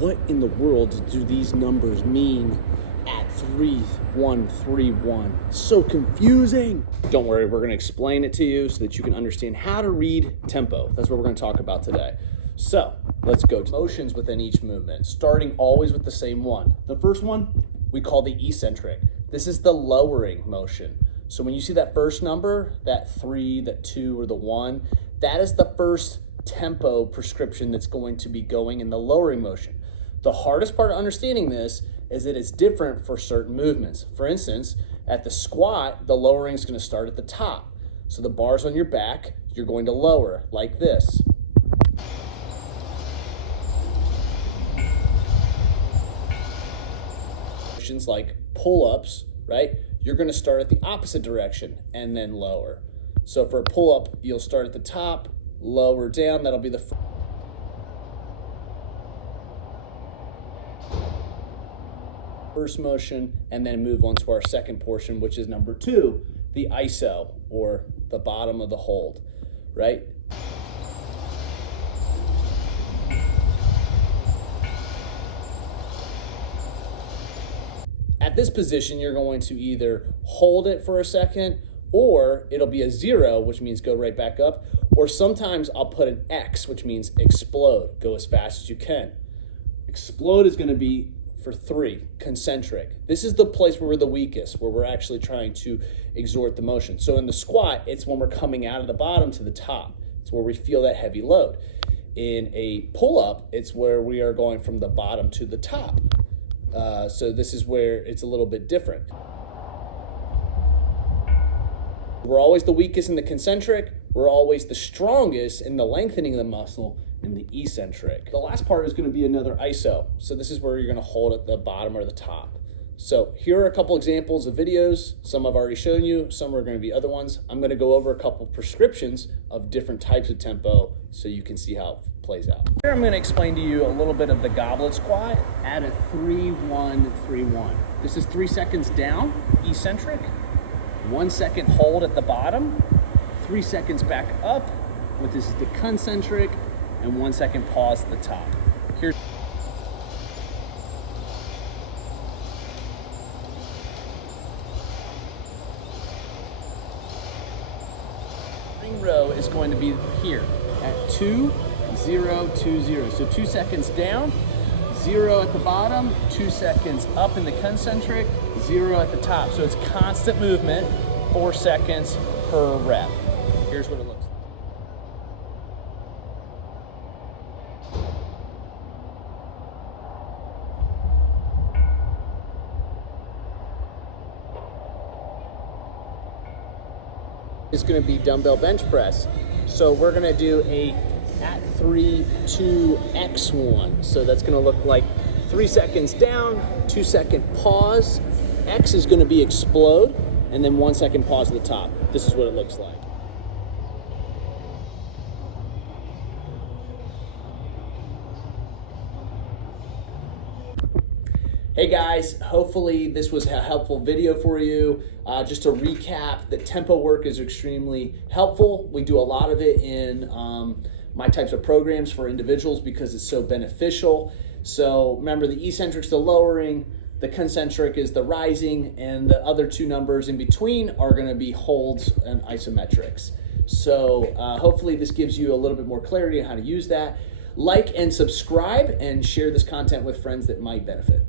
what in the world do these numbers mean at 3131? So confusing. Don't worry, we're gonna explain it to you so that you can understand how to read tempo. That's what we're gonna talk about today. So let's go to motions within each movement, starting always with the same one. The first one we call the eccentric. This is the lowering motion. So when you see that first number, that 3, that 2, or the 1, that is the first tempo prescription that's going to be going in the lowering motion. The hardest part of understanding this is that it's different for certain movements. For instance, at the squat, the lowering is going to start at the top. So the bars on your back, you're going to lower like this. Motions like pull-ups, right? You're going to start at the opposite direction and then lower. So for a pull-up, you'll start at the top, lower down. That'll be the first motion, and then move on to our second portion, which is number 2, the ISO, or the bottom of the hold, right? At this position, you're going to either hold it for a second, or it'll be a 0, which means go right back up, or sometimes I'll put an X, which means explode, go as fast as you can. Explode is going to be for 3, concentric. This is the place where we're the weakest, where we're actually trying to exert the motion. So in the squat, it's when we're coming out of the bottom to the top. It's where we feel that heavy load. In a pull-up, it's where we are going from the bottom to the top. So this is where it's a little bit different. We're always the weakest in the concentric. We're always the strongest in the lengthening of the muscle in the eccentric. The last part is going to be another ISO. So this is where you're going to hold at the bottom or the top. So here are a couple examples of videos. Some I've already shown you, some are going to be other ones. I'm going to go over a couple prescriptions of different types of tempo so you can see how it plays out. Here I'm going to explain to you a little bit of the goblet squat at a 3-1-3-1. This is 3 seconds down, eccentric, 1 second hold at the bottom, 3 seconds back up, with this is the concentric, and 1 second pause at the top. Here's row is going to be here at 2-0-2-0. So 2 seconds down, 0 at the bottom, 2 seconds up in the concentric, 0 at the top. So it's constant movement, 4 seconds per rep. Here's what it looks like. Is going to be dumbbell bench press. So we're going to do a at 3-2-X1. So that's going to look like 3 seconds down, 2 second pause. X is going to be explode, and then 1 second pause at the top. This is what it looks like. Hey guys, hopefully this was a helpful video for you. Just to recap, the tempo work is extremely helpful. We do a lot of it in my types of programs for individuals because it's so beneficial. So remember, the eccentric's the lowering, the concentric is the rising, and the other 2 numbers in between are going to be holds and isometrics. So hopefully this gives you a little bit more clarity on how to use that. Like and subscribe and share this content with friends that might benefit.